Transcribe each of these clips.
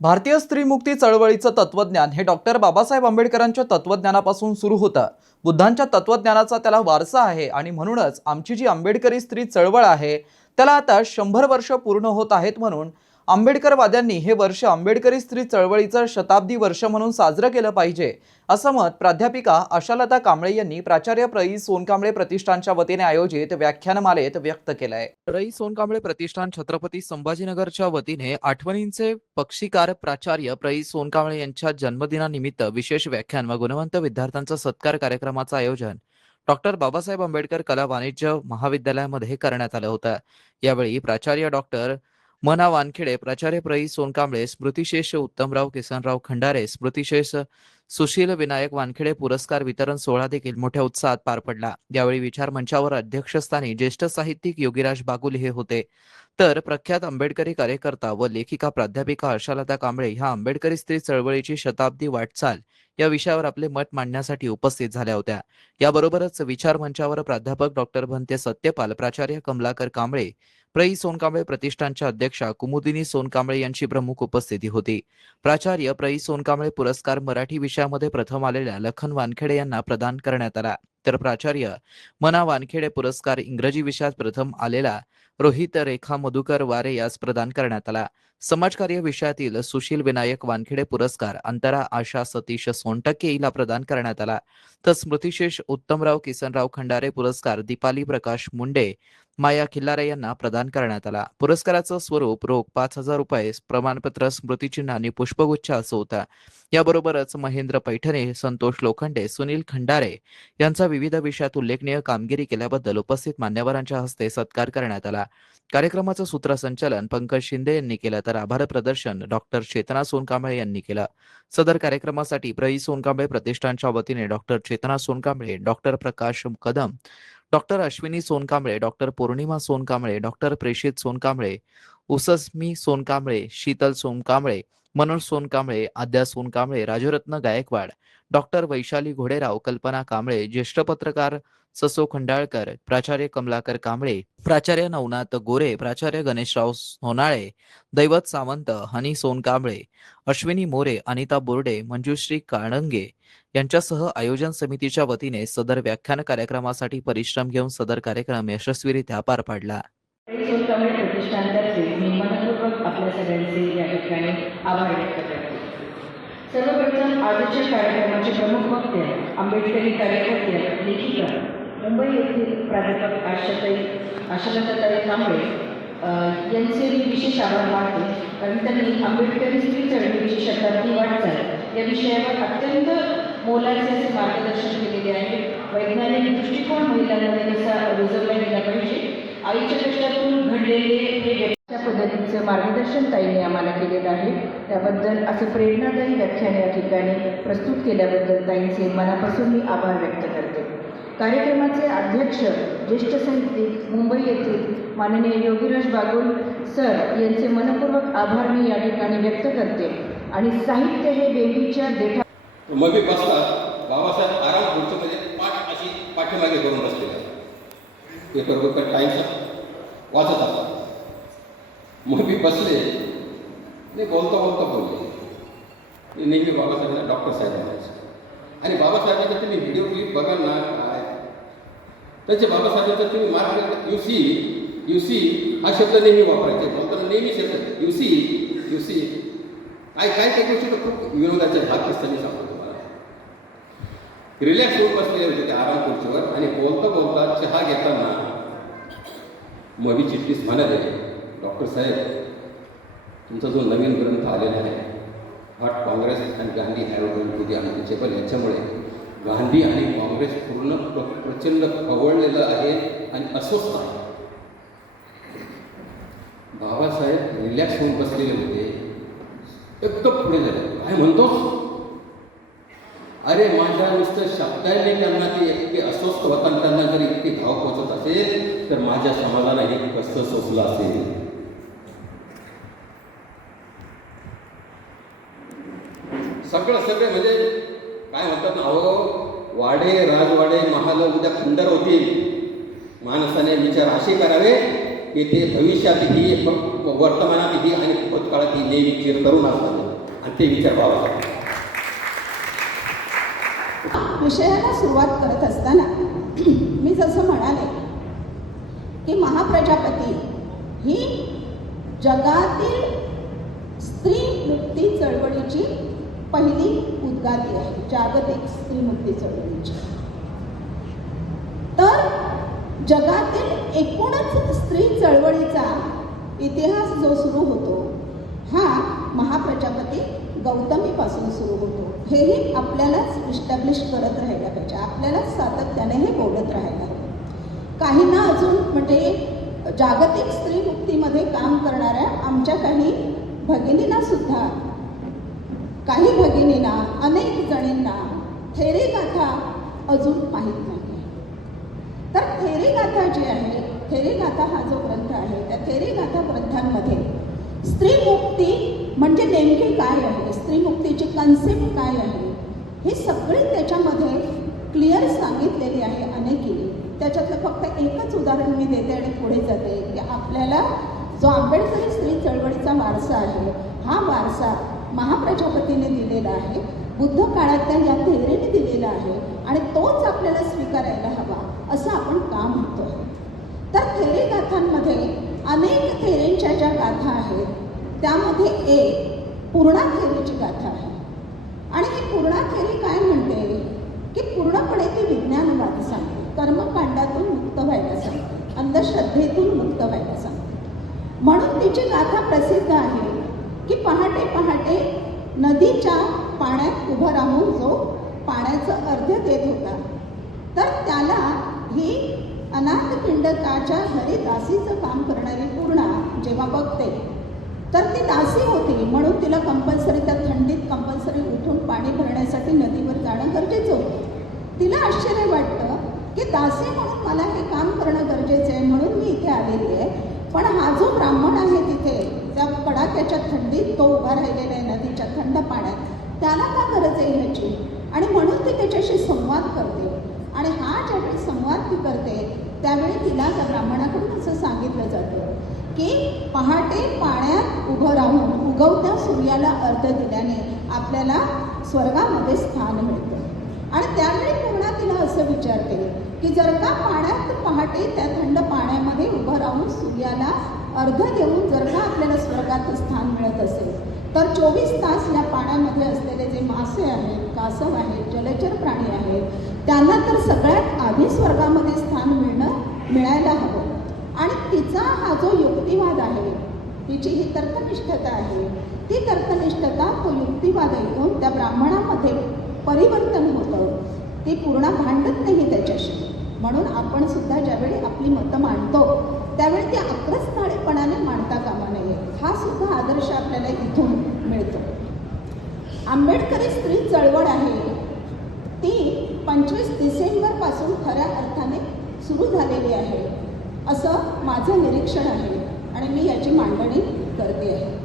भारतीय स्त्रीमुक्ती चळवळीचं तत्वज्ञान हे डॉक्टर बाबासाहेब आंबेडकरांच्या तत्वज्ञानापासून सुरू होतं. बुद्धांच्या तत्वज्ञानाचा त्याला वारसा आहे आणि म्हणूनच आमची जी आंबेडकरी स्त्री चळवळ आहे त्याला आता 100 वर्ष पूर्ण होत आहेत. म्हणून आंबेडकरवाद्यांनी हे वर्ष आंबेडकरी स्त्री चळवळीचं शताब्दी वर्ष म्हणून साजरं केलं पाहिजे, असं मत प्राध्यापिका आशालता कांबळे यांनी प्राचार्य प्र. सोनकांबळे प्रतिष्ठानच्या वतीने आयोजित व्याख्यानमालेत व्यक्त केलंय. प्र. सोनकांबळे प्रतिष्ठान छत्रपती संभाजीनगरच्या वतीने आठवणींचे पक्षीकार प्राचार्य प्र. सोनकांबळे यांच्या जन्मदिनानिमित्त विशेष व्याख्यान व गुणवंत विद्यार्थ्यांचा सत्कार कार्यक्रमाचं आयोजन डॉक्टर बाबासाहेब आंबेडकर कला वाणिज्य महाविद्यालयामध्ये करण्यात आलं होतं. यावेळी प्राचार्य डॉक्टर मना वानखेडे, प्राचार्य प्र. सोनकांबळे, स्मृतिशेष उत्तमराव किसनराव खंडारे, स्मृतिशेष सुशील विनायक वानखेडे पुरस्कार वितरण सोहळा देखील मोठ्या उत्साहात पार पडला. यावेळी विचार मंचावर अध्यक्षस्थानी ज्येष्ठ साहित्यिक योगीराज बागुल हे होते, तर प्रख्यात आंबेडकरी कार्यकर्ता व लेखिका प्राध्यापिका आशालता कांबळे ह्या आंबेडकरी स्त्री चळवळीची शताब्दी वाटचाल या विषयावर आपले मत मांडण्यासाठी उपस्थित झाल्या होत्या. याबरोबरच विचार मंचावर प्राध्यापक डॉक्टर भन्ते सत्यपाल, प्राचार्य कमलाकर कांबळे, प्र. सोनकांबळे प्रतिष्ठानच्या अध्यक्षा कुमुदिनी सोनकांबळे यांची प्रमुख उपस्थिती होती. प्राचार्य प्र. सोनकांबळे पुरस्कार मराठी विषयामध्ये प्रथम आलेल्या लखन वानखेडे यांना प्रदान करण्यात आला, तर प्राचार्य मना वानखेडे पुरस्कार इंग्रजी विषयात प्रथम आलेला रोहित रेखा मधुकर वारे यास प्रदान करण्यात आला. समाजकार्य विषयातील सुशील विनायक वानखेडे पुरस्कार अंतरा आशा सतीश सोनटक्के हिला प्रदान करण्यात आला, तर स्मृतिशेष उत्तमराव किसनराव खंडारे पुरस्कार दीपाली प्रकाश मुंडे, माया खिल्लारे यांना प्रदान करण्यात आला. पुरस्काराचं स्वरूप रोख 5,000 रुपये, प्रमाणपत्र, स्मृतिचिन्ह आणि पुष्पगुच्छ असं होतं. याबरोबरच महेंद्र पैठणे, संतोष लोखंडे, सुनील खंडारे यांचा विविध विषयात उल्लेखनीय कामगिरी केल्याबद्दल उपस्थित मान्यवरांच्या हस्ते सत्कार करण्यात आला. कार्यक्रमाचं सूत्रसंचालन पंकज शिंदे यांनी केलं, तर आभार प्रदर्शन डॉक्टर चेतना सोनकांबळे यांनी केलं. सदर कार्यक्रमासाठी प्र. सोनकांबळे प्रतिष्ठानच्या वतीने डॉक्टर चेतना Sonkamble, doctor Prakash Kadam, doctor Ashwini Sonkamble, doctor पौर्णिमा सोनकांबळे, डॉक्टर प्रेषित सोनकांबळे, उसस्मी सोनकांबळे, शीतल सोनकांबळे, मनोज सोनकांबळे, आद्या सोनकांबळे, राजरत्न गायकवाड, डॉक्टर वैशाली घोडेराव, कल्पना कांबळे, ज्येष्ठ पत्रकार ससो खंडाळकर, प्राचार्य कमलाकर कांबळे, प्राचार्य नवनाथ गोरे, प्राचार्य गणेशराव सोनाळे, दैवत सावंत, हनी सोनकांबळे, अश्विनी मोरे, अनिता बोर्डे, मंजुश्री काळंगे यांच्यासह आयोजन समितीच्या वतीने सदर व्याख्यान कार्यक्रमासाठी परिश्रम घेऊन सदर कार्यक्रम यशस्वीरित्या पार पाडला. सोनकांबळे प्रतिष्ठानतर्फे मी मनपूर्वक आपल्या सगळ्यांचे या ठिकाणी आभार व्यक्त करते. सर्वप्रथम आजच्या कार्यक्रमाचे प्रमुख वक्ते, आंबेडकरी कार्यकर्ते, लेखिका, मुंबई येथील प्राध्यापक आशालताताई कांबळे यांचे मी विशेष आभार मानते, कारण त्यांनी आंबेडकरी स्त्री चळवळीची शताब्दी वाटचाल या विषयावर अत्यंत मोलाचे असे मार्गदर्शन केलेले आहे. वैज्ञानिक दृष्टिकोन महिलांमध्ये कसा रुजवला गेला पाहिजे, आईच्या कष्टातून घडलेले हे त्या पद्धतीचं मार्गदर्शन ताईने आम्हाला केलेलं आहे. त्याबद्दल असं प्रेरणादायी व्याख्यान या ठिकाणी प्रस्तुत केल्याबद्दल ताईंचे मनापासून मी आभार व्यक्त करते. कार्यक्रमाचे अध्यक्ष ज्येष्ठ साहित्यिक मुंबई येथील माननीय योगीराज बागुल सर यांचे मनपूर्वक आभार मी या ठिकाणी व्यक्त करते. आणि साहित्य हे बेबीच्या देठा मग मी बसला, बाबासाहेब आराम खुर्चीमध्ये पाठ अशी पाठीमागे करून बसलेला, पेपर टाईम्स वाचत असतात. मग मी बसले, मी बोलता बोलले, मी नेहमी बाबासाहेबांना डॉक्टर साहेब म्हणायचे. आणि बाबासाहेबांचा तुम्ही व्हिडिओ क्लिप बघा ना, काय त्याचे बाबासाहेबांचा तुम्ही मार्ग यू सी हा शब्द नेहमी वापरायचे, बोलताना नेहमी शब्द यू सी काय काही गोष्टी तर खूप विनोदाच्या भाग किस्तांनी सांगतो तुम्हाला. रिलॅक्स होऊन बसलेले होते ते आराम खुर्चीवर, आणि बोलता चहा घेताना मवी चिटणीस म्हणाले, डॉक्टर साहेब, तुमचा जो नवीन ग्रंथ आलेला आहे, what Congress and Gandhi have done to the unreachable, याच्यामुळे गांधी आणि काँग्रेस पूर्ण प्रचंड खवळलेलं आहे आणि अस्वस्थ आहे. बाबासाहेब रिलॅक्स होऊन बसलेले होते, एकदम पुढे झाले, काय म्हणतोस? अरे माझ्या नुसतं शब्दाने त्यांना ते इतके अस्वस्थ होताना त्यांना जर इतकी धाव पोचत असेल तर माझ्या समाजाला हे कसं सोसलं असेल. सगळे म्हणजे काय म्हणतात ना, अहो वाडे राजवाडे महाल उद्या खंडर होतील. माणसाने विचार असे करावे की ते भविष्यातही वर्तमानातही आणि भूतकाळातही नेहमी चिर करून असतात. आणि ते विचार बाबा विषयाला सुरुवात करत असताना मी जसं म्हणाले की महाप्रजापती ही जगातील स्त्री मुक्ती चळवळीची पहिली उद्गाती आहे, जागतिक स्त्री मुक्ती चळवळीची. तर जगातील एकूणच स्त्री चळवळीचा इतिहास जो सुरू होतो हा महाप्रजापती गौतमीपासून सुरू होतो. हेही आपल्यालाच इस्टॅब्लिश करत राहायला पाहिजे, आपल्यालाच सातत्याने हे बोलत राहायला हवं. काहींना अजून म्हणजे जागतिक स्त्री मुक्तीमध्ये काम करणाऱ्या आमच्या काही भगिनींना सुद्धा, काही भगिनींना, अनेक जणींना थेरी गाथा अजून माहीत नाही. तर थेरी गाथा जी आहे, थेरी गाथा हा जो ग्रंथ आहे त्या थेरी गाथा ग्रंथांमध्ये स्त्री मुक्ती म्हणजे नेमकी काय आहे, स्त्री मुक्तीची कन्सेप्ट काय आहे, हे सगळे त्याच्यामध्ये क्लिअर सांगितलेली आहे अनेकीने. त्याच्यातलं फक्त एकच उदाहरण मी देते आणि पुढे जाते की आपल्याला जो आंबेडकरी स्त्री चळवळीचा वारसा आहे हा वारसा महाप्रजापतीने दिलेला आहे, बुद्ध काळातल्या या थेरीने दिलेला आहे आणि तोच आपल्याला स्वीकारायला हवा असं आपण का म्हणतो. तर थेरी गाथांमध्ये अनेक थेरींच्या ज्या गाथा आहेत त्यामध्ये एक पूर्णा थेरीची गाथा आहे. आणि ही पूर्णा थेरी काय म्हणते की पूर्णपणे ती विज्ञानवाद सांगते, कर्मकांडातून मुक्त व्हायला सांगते, अंधश्रद्धेतून मुक्त व्हायला सांगते. म्हणून तिची गाथा प्रसिद्ध आहे की पहाटे पहाटे नदीच्या पाण्यात उभं राहून जो पाण्याचं अर्घ्य देत होता तर त्याला ही अनाथपिंडकाच्या घरी दासीचं काम करणारी पूर्णा जेव्हा बघते तर ती दासी होती म्हणून तिला कंपल्सरी त्या थंडीत कंपल्सरी उठून पाणी भरण्यासाठी नदीवर जाणं गरजेचं होतं. तिला आश्चर्य वाटतं की दासी म्हणून मला हे काम करणं गरजेचं आहे म्हणून मी इथे आलेली आहे, पण हा जो ब्राह्मण आहे तिथे त्या कडाक्याच्या थंडीत तो उभा राहिलेला आहे नदीच्या थंड पाण्यात, त्याला का गरज आहे ह्याची. आणि म्हणून ती त्याच्याशी संवाद करते. आणि हा ज्यावेळी संवाद ती करते त्यावेळी तिला त्या ब्राह्मणाकडून असं सांगितलं जातं की पहाटे पाण्यात उभं राहून उगवत्या सूर्याला अर्घ दिल्याने आपल्याला स्वर्गामध्ये स्थान मिळतं. आणि त्यावेळी पूर्णा तिला असं विचारते की जर का पाण्यात पहाटे त्या थंड पाण्यामध्ये उभं राहून सूर्याला अर्घ देऊन जर का आपल्याला स्वर्गात स्थान मिळत असेल तर 24 तास या पाण्यामध्ये असलेले जे मासे आहेत, कासव आहेत, जलचर प्राणी आहेत त्यांना तर सगळ्यात आधी स्वर्गामध्ये स्थान मिळायला हवं. आणि तिचा हा जो युक्तिवाद आहे, तिची ही तर्कनिष्ठता आहे, ती तर्कनिष्ठता तो युक्तिवाद ऐकून त्या ब्राह्मणामध्ये परिवर्तन होतं. ती पूर्ण भांडत नाही त्याच्याशी. म्हणून आपण सुद्धा ज्यावेळी आपली मतं मांडतो त्यावेळी ती आक्रस्ताळेपणाने मांडता कामा नये. हा सुद्धा आदर्श आपल्याला इथून मिळतो. आंबेडकरी स्त्री चळवळ आहे ती 25 डिसेंबरपासून खऱ्या अर्थाने सुरू झालेली आहे असं माझं निरीक्षण आहे आणि मी याची मांडणी करते आहे.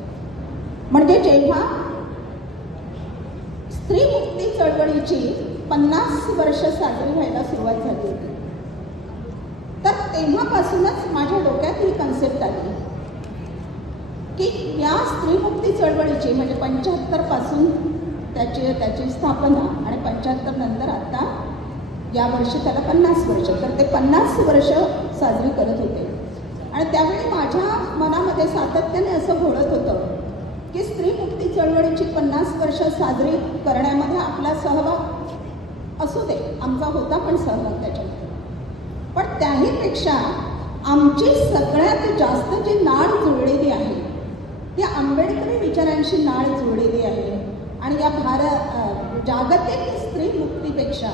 म्हणजे जेव्हा स्त्री मुक्ती चळवळीची 50 वर्ष साजरी व्हायला सुरुवात झाली होती तर तेव्हापासूनच माझ्या डोक्यात ही कन्सेप्ट आली की या स्त्री मुक्ती चळवळीची म्हणजे 75 पासून त्याची स्थापना आणि 75 नंतर आता या वर्षी त्याला 50 वर्ष, तर ते 50 वर्ष साजरी करत होते. आणि त्यावेळी माझ्या मनामध्ये सातत्याने असं घोळत होतं की स्त्री मुक्ती चळवळीची 50 वर्ष साजरी करण्यामध्ये आपला सहभाग असू दे, आमचा होता पण सहभाग त्याच्यामध्ये, पण त्याहीपेक्षा आमची सगळ्यात जास्त जी नाळ जुळलेली आहे ती आंबेडकरी विचारांशी नाळ जुळलेली आहे. आणि या जागतिक स्त्री मुक्तीपेक्षा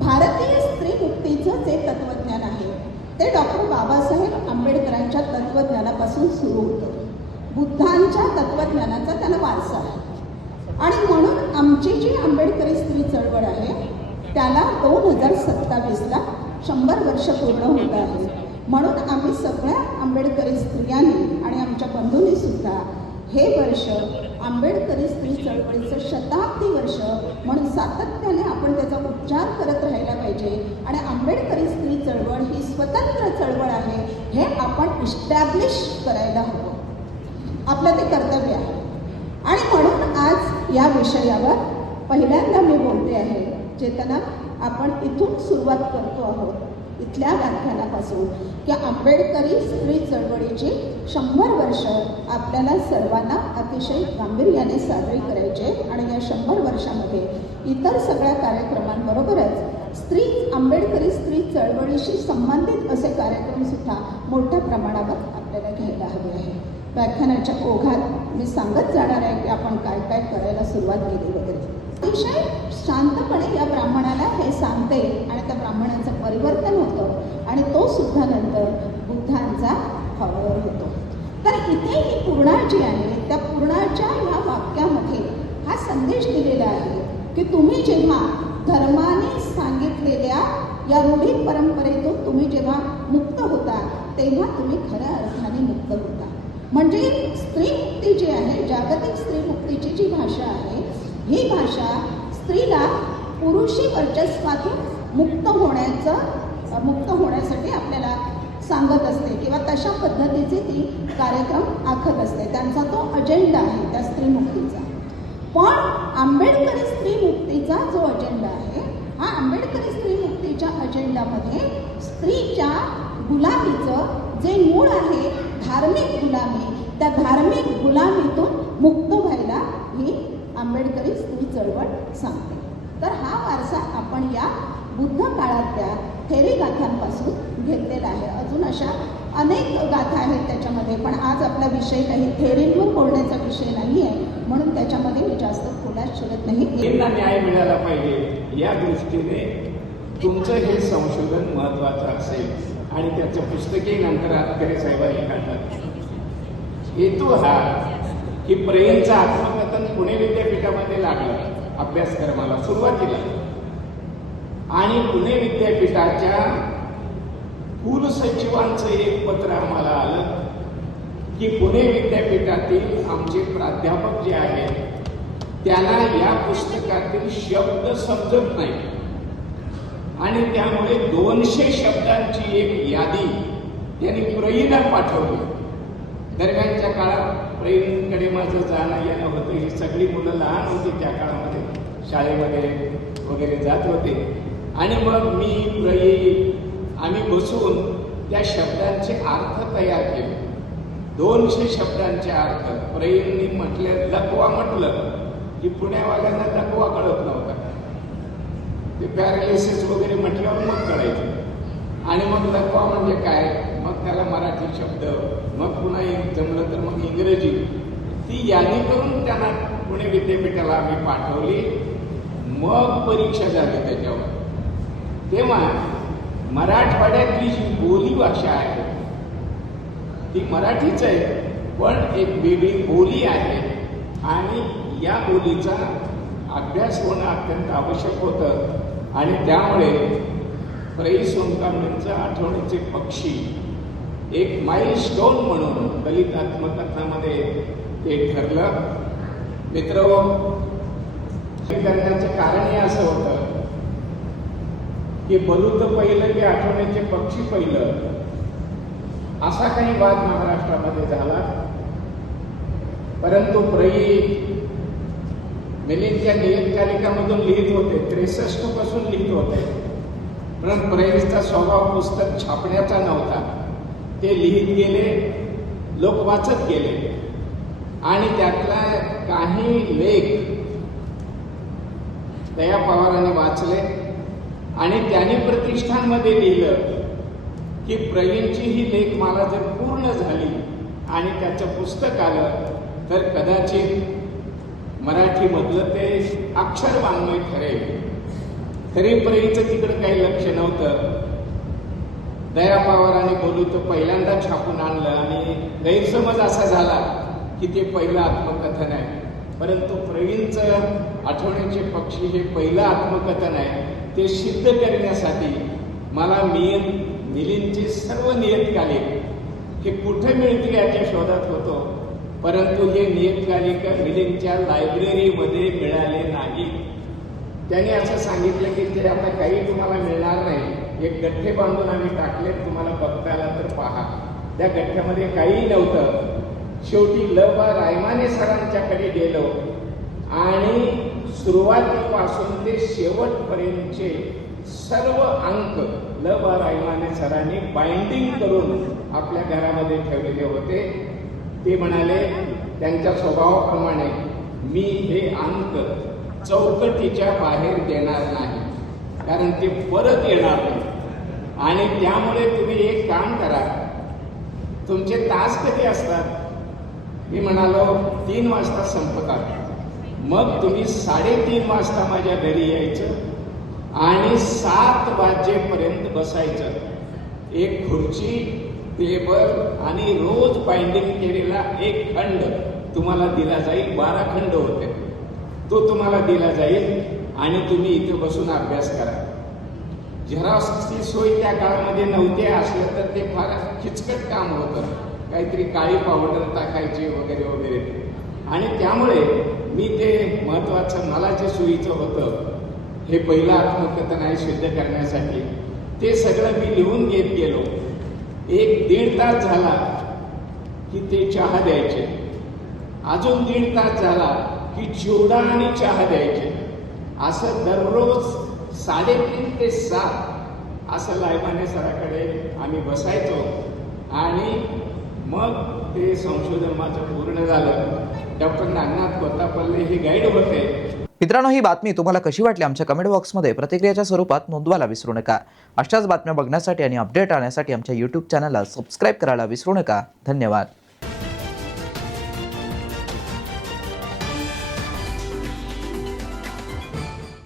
भारतीय स्त्री मुक्तीचं जे तत्त्वज्ञान आहे ते डॉक्टर बाबासाहेब आंबेडकरांच्या तत्त्वज्ञानापासून सुरू होतं. बुद्धांच्या तत्त्वज्ञानाचा त्याला वारसा आहे. आणि म्हणून आमची जी आंबेडकरी स्त्री चळवळ आहे त्याला 2027ला 100 वर्ष पूर्ण होत आहे. म्हणून आम्ही सगळ्या आंबेडकरी स्त्रियांनी आणि आमच्या बंधूंनी सुद्धा हे वर्ष आंबेडकरी स्त्री चळवळीचं शताब्दी वर्ष म्हणून सातत्याने आपण त्याचा उच्चार करत राहायला पाहिजे. आणि आंबेडकरी स्त्री चळवळ ही स्वतंत्र चळवळ आहे हे आपण इस्टॅब्लिश करायला हवं, आपलं ते कर्तव्य आहे. आणि म्हणून या विषयावर पहिल्यांदा मी बोलते आहे. चेतना, आपण इथून सुरुवात करतो आहोत इथल्या व्याख्यानापासून की आंबेडकरी स्त्री चळवळीची 100 वर्ष आपल्याला सर्वांना अतिशय गांभीर्याने साजरी करायचे आणि या 100 वर्षामध्ये इतर सगळ्या कार्यक्रमांबरोबरच आंबेडकरी स्त्री चळवळीशी संबंधित असे कार्यक्रमसुद्धा मोठ्या प्रमाणावर आपल्याला घ्यायला हवे आहे. व्याख्यानाच्या ओघात मी सांगत जाणार आहे की आपण काय काय करायला सुरुवात केली वगैरे. अतिशय शांतपणे या ब्राह्मणाला हे सांगते आणि त्या ब्राह्मणाचं परिवर्तन होतं आणि तो सुद्धा नंतर बुद्धांचा फॉलोअर होतो. तर इथे ही पूर्णा जी आहे त्या पूर्णाच्या ह्या वाक्यामध्ये हा संदेश दिलेला आहे की तुम्ही जेव्हा धर्माने सांगितलेल्या या रूढी परंपरेतून तुम्ही जेव्हा मुक्त होता तेव्हा तुम्ही खऱ्या अर्थाने मुक्त होता. म्हणजे स्त्रीमुक्ती जी आहे, जागतिक स्त्रीमुक्तीची जी भाषा आहे, ही भाषा स्त्रीला पुरुषी वर्चस्वातून मुक्त होण्यासाठी आपल्याला सांगत असते किंवा तशा पद्धतीचे ती कार्यक्रम आखत असते. त्यांचा तो अजेंडा आहे त्या स्त्रीमुक्तीचा. पण आंबेडकरी स्त्रीमुक्तीचा जो अजेंडा आहे, हा आंबेडकरी स्त्रीमुक्तीच्या अजेंडामध्ये स्त्रीच्या गुलामीचं जे मूळ आहे धार्मिक गुलामी, त्या धार्मिक गुलामीतून मुक्त व्हायला ही आंबेडकरी स्त्री चळवळ सांगते. तर हा वारसा आपण या बुद्ध काळातल्या थेरी गाथांपासून घेतलेला आहे. अजून अशा अनेक गाथा आहेत त्याच्यामध्ये, पण आज आपला विषय काही थेरींवर बोलण्याचा विषय नाही आहे, म्हणून त्याच्यामध्ये मी जास्त खोलात शिरत नाही. यांना न्याय मिळाला पाहिजे या दृष्टीने तुमचं हे संशोधन महत्वाचं असेल आणि त्याचं पुस्तके नंतर आतकरे साहेबांनी काढतात. हेतू हा की प्रेमचं आत्मकथन पुणे विद्यापीठामध्ये लागलं अभ्यासक्रमाला सुरुवातीला, आणि पुणे विद्यापीठाच्या कुलसचिवांचं एक पत्र आम्हाला आलं की पुणे विद्यापीठातील आमचे प्राध्यापक जे आहेत त्यांना या पुस्तकातील शब्द समजत नाही आणि त्यामुळे 200 शब्दांची एक यादी त्यांनी प्रईला पाठवली. दरम्यानच्या काळात प्रईंकडे माझं जाणं येणं होतं. ही सगळी मुलं लहान होती त्या काळामध्ये, शाळेमध्ये वगैरे जात होते. आणि मग मी प्रई आम्ही बसून त्या शब्दांचे अर्थ तयार केले. 200 शब्दांचे अर्थ. प्रईंनी म्हटले, लकवा म्हटलं की पुण्यावाल्यांना लकवा कळत नव्हता. ते पॅरालिसिस वगैरे म्हटल्यावर मग कळायचं. आणि मग लकवा म्हणजे काय, मग त्याला मराठी शब्द, मग पुन्हा एक जमलं तर मग इंग्रजी. ती यादी करून त्यांना पुणे विद्यापीठाला आम्ही पाठवली. मग परीक्षा झाली त्याच्यावर. तेव्हा मराठवाड्यातली जी बोली भाषा आहे ती मराठीच आहे, पण एक वेगळी बोली आहे आणि या बोलीचा अभ्यास होणं अत्यंत आवश्यक होतं. आणि त्यामुळे प्रई सोनकांबळेंचं आठवणीचे पक्षी एक माइलस्टोन म्हणून दलित आत्मकथनामध्ये ते ठरलं. मित्रहो, हे करण्याचं कारण हे असं होतं की बलूत पहिलं की आठवणीचे पक्षी पहिलं असा काही वाद महाराष्ट्रामध्ये झाला. परंतु प्रई मिलिंदच्या नियतकालिकामधून लिहित होते, 63 पासून लिहित होते. पण प्रईचा स्वभाव पुस्तक छापण्याचा नव्हता. ते लिहित गेले, लोक वाचत गेले आणि त्यातला काही लेख दया पवारांनी वाचले आणि त्यांनी प्रतिष्ठानमध्ये लिहिलं की प्रईंची ही लेखमाला जर पूर्ण झाली आणि त्याचं पुस्तक आलं तर कदाचित मराठीमधलं ते अक्षर वाङ्मय ठरेल. खरे प्रईचं तिकडं काही लक्ष नव्हतं. दया पवारांनी बोलू तर पहिल्यांदा छापून आणलं आणि गैरसमज असा झाला की ते पहिलं आत्मकथन आहे. परंतु प्रवीणचं आठवणीचे पक्षी हे पहिलं आत्मकथन आहे. ते सिद्ध करण्यासाठी मला मिलिंदचे सर्व नियतकालिक हे कुठे मिळतील याच्या शोधात होतो. परंतु हे नियतकालिक मिलिंदच्या लायब्ररीमध्ये मिळाले नाही. त्यांनी असं सांगितलं की ते आता काही तुम्हाला मिळणार नाही. एक गठ्ठे बांधून आम्ही टाकले, तुम्हाला बघता आला तर पहा. त्या गठ्ठ्यामध्ये काही नव्हतं. शेवटी ल. बा. रायमाने सरांच्याकडे गेलो आणि सुरुवातीपासून ते शेवटपर्यंतचे सर्व अंक ल बा रायमाने सरांनी बाइंडिंग करून आपल्या घरामध्ये ठेवलेले होते. ते म्हणाले त्यांच्या स्वभावाप्रमाणे मी हे अंक चौकटीच्या बाहेर देणार नाही, कारण ते परत येणार नाही. आणि त्यामुळे तुम्ही एक काम करा, तुमचे तास कधी असतात? मी म्हणालो 3 वाजता संपतात. मग तुम्ही 3:30 वाजता माझ्या घरी यायचं आणि 7 वाजेपर्यंत बसायचं. एक खुर्ची, टेबल आणि रोज बाइंडिंग केलेला एक खंड तुम्हाला दिला जाईल. 12 खंड होते. तो तुम्हाला दिला जाईल आणि तुम्ही इथे बसून अभ्यास करा. झेरॉक्सची सोय त्या काळामध्ये नव्हती, असलं तर ते फार किचकट काम होतं. काहीतरी काळी पावडर टाकायची वगैरे वगैरे. आणि त्यामुळे मी ते महत्त्वाचं मला जे सोयीचं होतं, हे पहिलं आत्मकथन आहे सिद्ध करण्यासाठी, ते सगळं मी लिहून घेत गेलो. 1-1.5 तास झाला की ते चहा द्यायचे. अजून 1.5 तास झाला की चिवडा आणि चहा द्यायचे. असं दररोज 3:30 ते 7 असं लायमाने सराकडे आम्ही बसायचो. आणि मग ते संशोधन माझं पूर्ण झालं. डॉक्टर नागनाथ कोत्तापल्ले हे गाईड होते. मित्रांनो, ही बातमी तुम्हाला कशी वाटली आमच्या कमेंट बॉक्समध्ये प्रतिक्रियेच्या स्वरूपात नोंदवायला विसरू नका. अशाच बातम्या बघण्यासाठी आणि अपडेट राहण्यासाठी आमच्या YouTube चॅनलला सबस्क्राईब करायला विसरू नका. धन्यवाद.